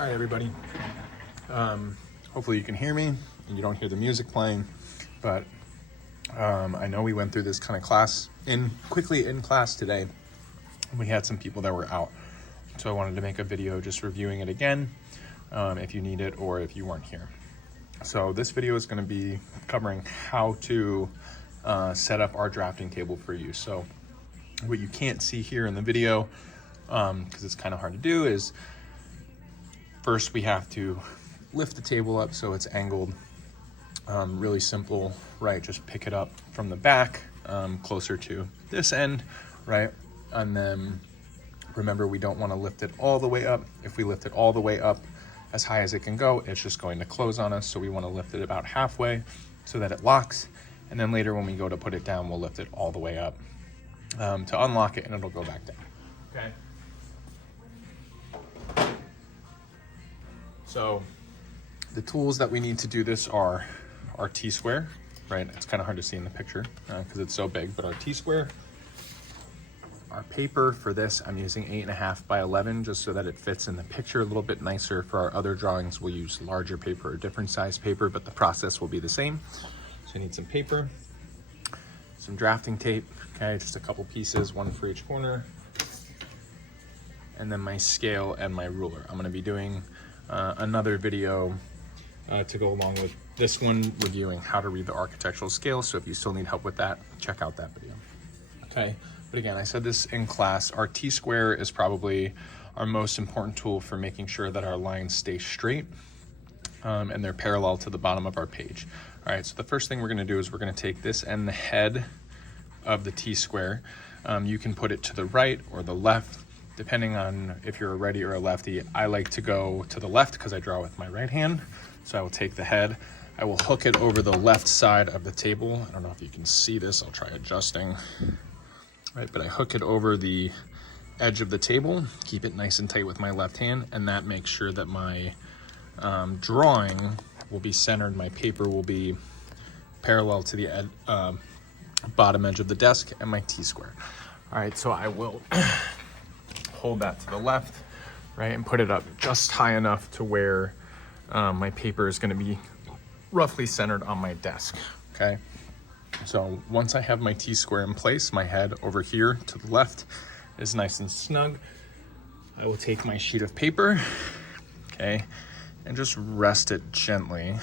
Hi everybody. Hopefully you can hear me and you don't hear the music playing, but I know we went through this kind of class quickly in class today. We had some people that were out, so I wanted to make a video just reviewing it again if you need it or if you weren't here. So this video is going to be covering how to set up our drafting table for you. So what you can't see here in the video, because it's kind of hard to do, is first we have to lift the table up so it's angled. Really simple, right? Just pick it up from the back, closer to this end, right? And then remember, we don't want to lift it all the way up. If we lift it all the way up as high as it can go, it's just going to close on us. So we want to lift it about halfway so that it locks. And then later when we go to put it down, we'll lift it all the way up to unlock it, and it'll go back down. Okay. So the tools that we need to do this are our T-square, right? It's kind of hard to see in the picture because it's so big, but our T-square, our paper for this, I'm using 8.5 by 11 just so that it fits in the picture a little bit nicer. For our other drawings, we'll use larger paper or different size paper, but the process will be the same. So you need some paper, some drafting tape, okay? Just a couple pieces, one for each corner. And then my scale and my ruler. I'm gonna be doing another video to go along with this one, reviewing how to read the architectural scale. So if you still need help with that, check out that video. Okay, but again, I said this in class, our T-square is probably our most important tool for making sure that our lines stay straight and they're parallel to the bottom of our page. All right, so the first thing we're gonna do is we're gonna take this and the head of the T-square. You can put it to the right or the left, depending on if you're a righty or a lefty. I like to go to the left because I draw with my right hand. So I will take the head, I will hook it over the left side of the table. I don't know if you can see this, I'll try adjusting. Right, but I hook it over the edge of the table, keep it nice and tight with my left hand, and that makes sure that my drawing will be centered, my paper will be parallel to the bottom edge of the desk and my T-square. All right, so I will hold that to the left, right, and put it up just high enough to where my paper is going to be roughly centered on my desk. Okay, so once I have my T-square in place, my head over here to the left is nice and snug. I will take my sheet of paper, okay, and just rest it gently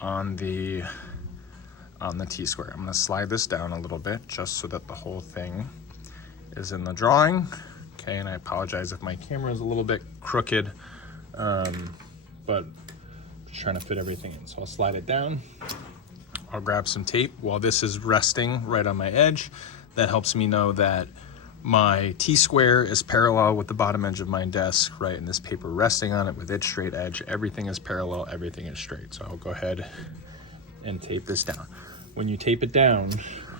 on the T-square. I'm going to slide this down a little bit just so that the whole thing is in the drawing. Okay, and I apologize if my camera is a little bit crooked, but just trying to fit everything in. So I'll slide it down. I'll grab some tape while this is resting right on my edge. That helps me know that my T-square is parallel with the bottom edge of my desk, right? And this paper resting on it with its straight edge, everything is parallel, everything is straight. So I'll go ahead and tape this down. When you tape it down,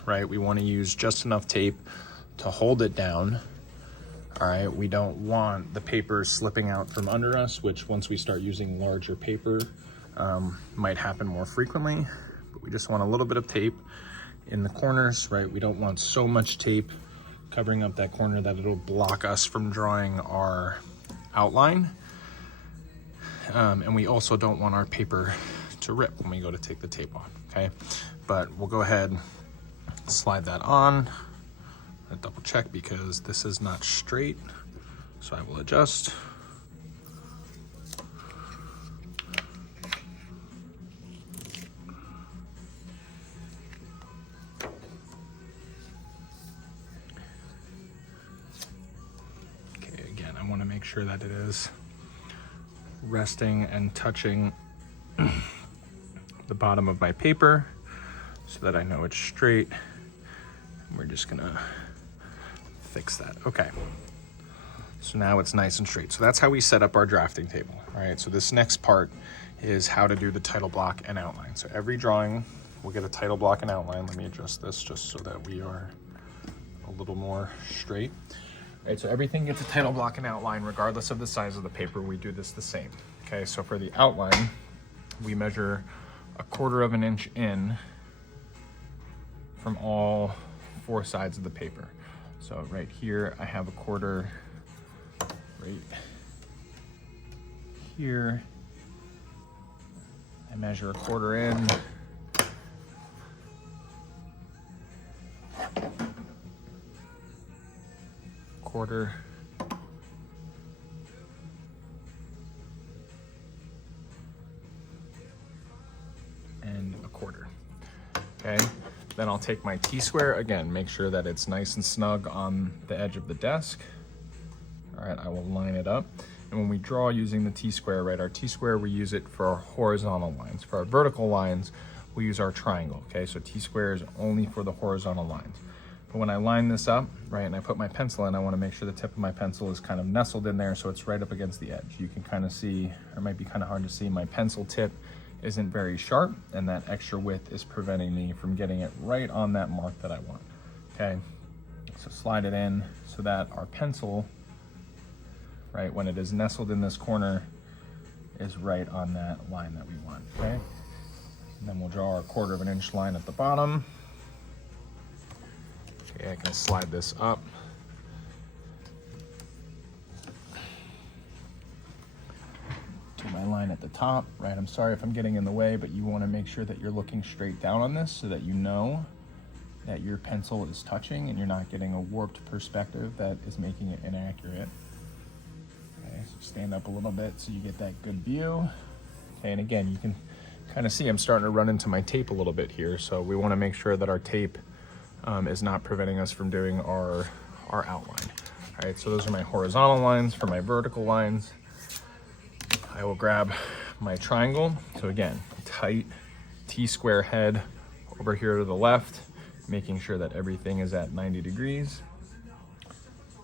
right, we want to use just enough tape to hold it down. All right, we don't want the paper slipping out from under us, which once we start using larger paper might happen more frequently, but we just want a little bit of tape in the corners, right? We don't want so much tape covering up that corner that it'll block us from drawing our outline. And we also don't want our paper to rip when we go to take the tape off, okay? But we'll go ahead, slide that on. I double check because this is not straight, so I will adjust. Okay, again, I want to make sure that it is resting and touching the bottom of my paper so that I know it's straight. And we're just gonna fix that. Okay, so now it's nice and straight. So that's how we set up our drafting table. All right, so this next part is how to do the title block and outline. So every drawing will get a title block and outline. Let me adjust this just so that we are a little more straight. All right, so everything gets a title block and outline regardless of the size of the paper. We do this the same. Okay, so for the outline, we measure 1/4 inch in from all 4 sides of the paper. So right here, I have 1/4 right here. I measure a quarter in. Quarter. And a quarter. Okay. Then I'll take my T-square, again, make sure that it's nice and snug on the edge of the desk. All right, I will line it up. And when we draw using the T-square, right, our T-square, we use it for our horizontal lines. For our vertical lines, we use our triangle, okay? So T-square is only for the horizontal lines. But when I line this up, right, and I put my pencil in, I wanna make sure the tip of my pencil is kind of nestled in there so it's right up against the edge. You can kind of see, or it might be kind of hard to see, my pencil tip isn't very sharp, and that extra width is preventing me from getting it right on that mark that I want, okay? So slide it in so that our pencil, right, when it is nestled in this corner, is right on that line that we want, okay? And then we'll draw our 1/4 inch line at the bottom. Okay, I can slide this up. Do my line at the top, right? I'm sorry if I'm getting in the way, but you want to make sure that you're looking straight down on this so that you know that your pencil is touching and you're not getting a warped perspective that is making it inaccurate. Okay, so stand up a little bit so you get that good view. Okay, and again, you can kind of see I'm starting to run into my tape a little bit here, so we want to make sure that our tape is not preventing us from doing our outline. All right, so those are my horizontal lines. For my vertical lines, I will grab my triangle. So again, tight T-square head over here to the left, making sure that everything is at 90 degrees.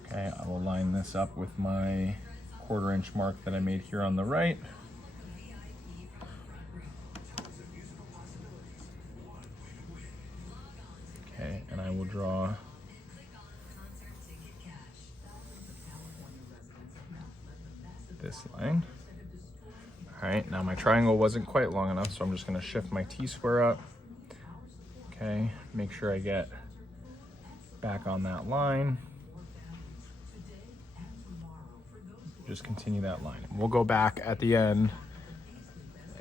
Okay, I will line this up with my 1/4 inch mark that I made here on the right. Okay, and I will draw this line. All right, now my triangle wasn't quite long enough, so I'm just gonna shift my T-square up. Okay, make sure I get back on that line. Just continue that line. We'll go back at the end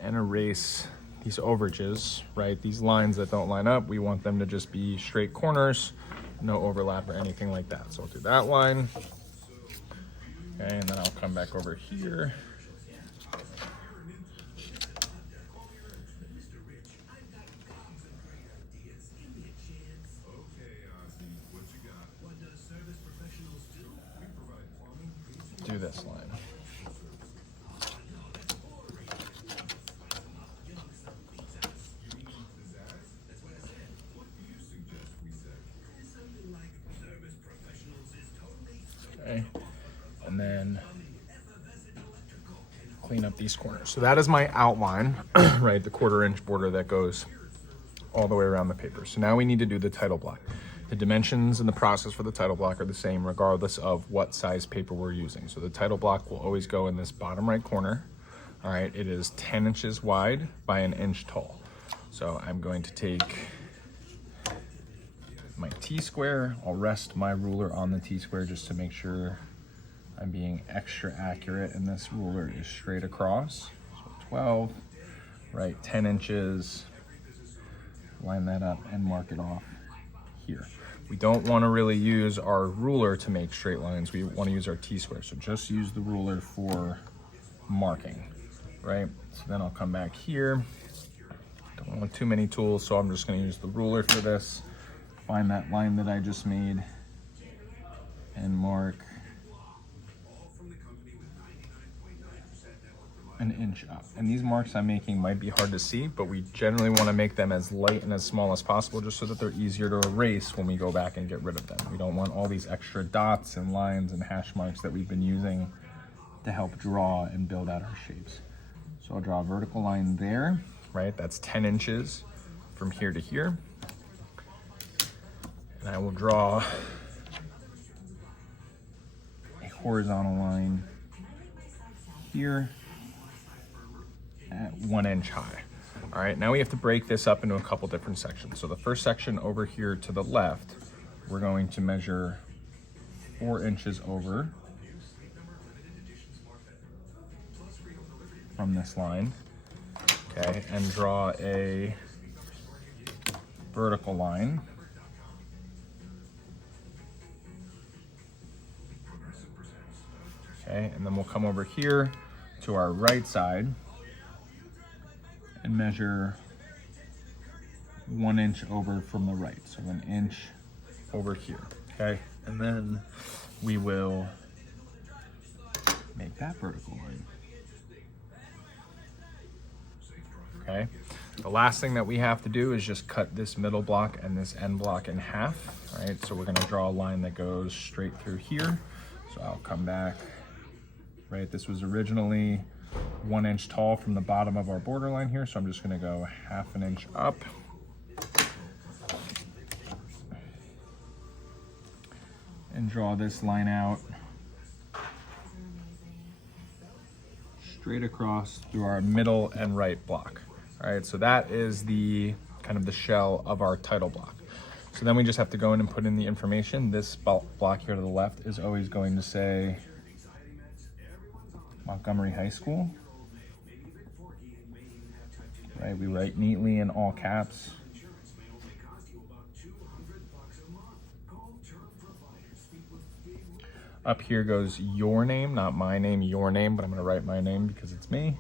and erase these overages, right? These lines that don't line up, we want them to just be straight corners, no overlap or anything like that. So I'll do that line. Okay, and then I'll come back over here. Do this line. Okay, and then clean up these corners. So that is my outline, right? The 1/4 inch border that goes all the way around the paper. So now we need to do the title block. The dimensions and the process for the title block are the same regardless of what size paper we're using. So the title block will always go in this bottom right corner. All right, it is 10 inches wide by 1 inch tall. So I'm going to take my T-square. I'll rest my ruler on the T-square just to make sure I'm being extra accurate, and this ruler is straight across. So 12, right, 10 inches. Line that up and mark it off here. We don't want to really use our ruler to make straight lines. We want to use our T-square. So just use the ruler for marking, right? So then I'll come back here. Don't want too many tools, so I'm just going to use the ruler for this. Find that line that I just made and mark 1 inch up. And these marks I'm making might be hard to see, but we generally want to make them as light and as small as possible just so that they're easier to erase when we go back and get rid of them. We don't want all these extra dots and lines and hash marks that we've been using to help draw and build out our shapes. So I'll draw a vertical line there, right? That's 10 inches from here to here. And I will draw a horizontal line here at 1 inch high. All right, now we have to break this up into a couple different sections. So the first section over here to the left, we're going to measure 4 inches over. from this line, okay, and draw a vertical line. Okay, and then we'll come over here to our right side and measure 1 inch over from the right. So 1 inch over here, okay? And then we will make that vertical line. Okay, the last thing that we have to do is just cut this middle block and this end block in half. All right, so we're gonna draw a line that goes straight through here. So I'll come back, right? This was originally 1 inch tall from the bottom of our border line here. So I'm just gonna go 1/2 inch up. And draw this line out straight across through our middle and right block. All right, so that is the kind of the shell of our title block. So then we just have to go in and put in the information. This block here to the left is always going to say Montgomery High School. Right, we write neatly in all caps. Up here goes your name, not my name, your name, but I'm gonna write my name because it's me.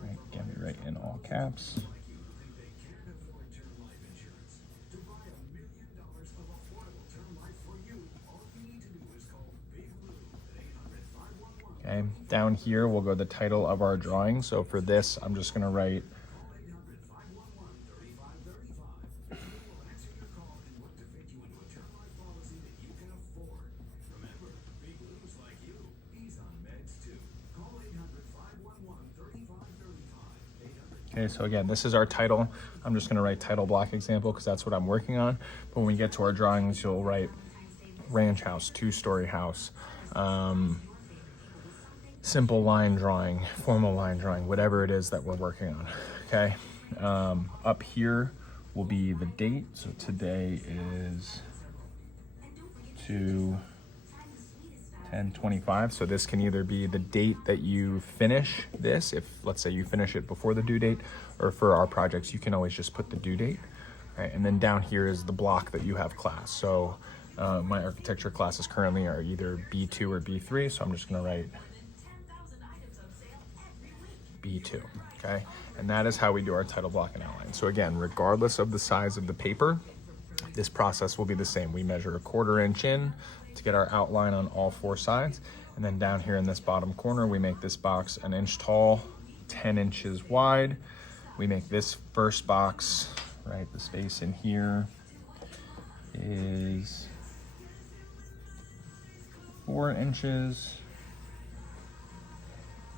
Right, again, we write in all caps. Okay, down here we'll go the title of our drawing. So for this, I'm just gonna write Okay, so again, this is our title. I'm just gonna write title block example because that's what I'm working on. But when we get to our drawings, you'll write ranch house, 2-story house, simple line drawing, formal line drawing, whatever it is that we're working on, okay? Up here will be the date. So today is 2/10/25. So this can either be the date that you finish this, if let's say you finish it before the due date, or for our projects, you can always just put the due date. Right? And then down here is the block that you have class. So my architecture classes currently are either B2 or B3. So I'm just gonna write B2, okay? And that is how we do our title block and outline. So again, regardless of the size of the paper, this process will be the same. We measure a 1/4 inch in to get our outline on all 4 sides. And then down here in this bottom corner, we make this box 1 inch tall, 10 inches wide. We make this first box, right? The space in here is 4 inches.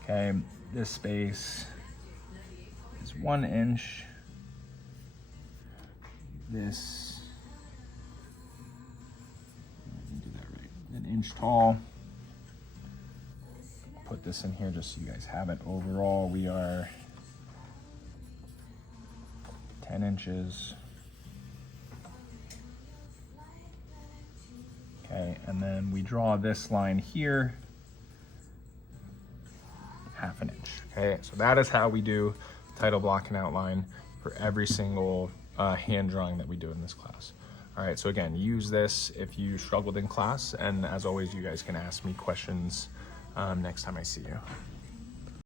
Okay, this space is 1 inch. This, let me do that right, 1 inch tall. Put this in here just so you guys have it. Overall, we are 10 inches. Okay, and then we draw this line here, 1/2 inch. Okay, so that is how we do title block and outline for every single hand drawing that we do in this class. All right, so again, use this if you struggled in class, and as always, you guys can ask me questions next time I see you.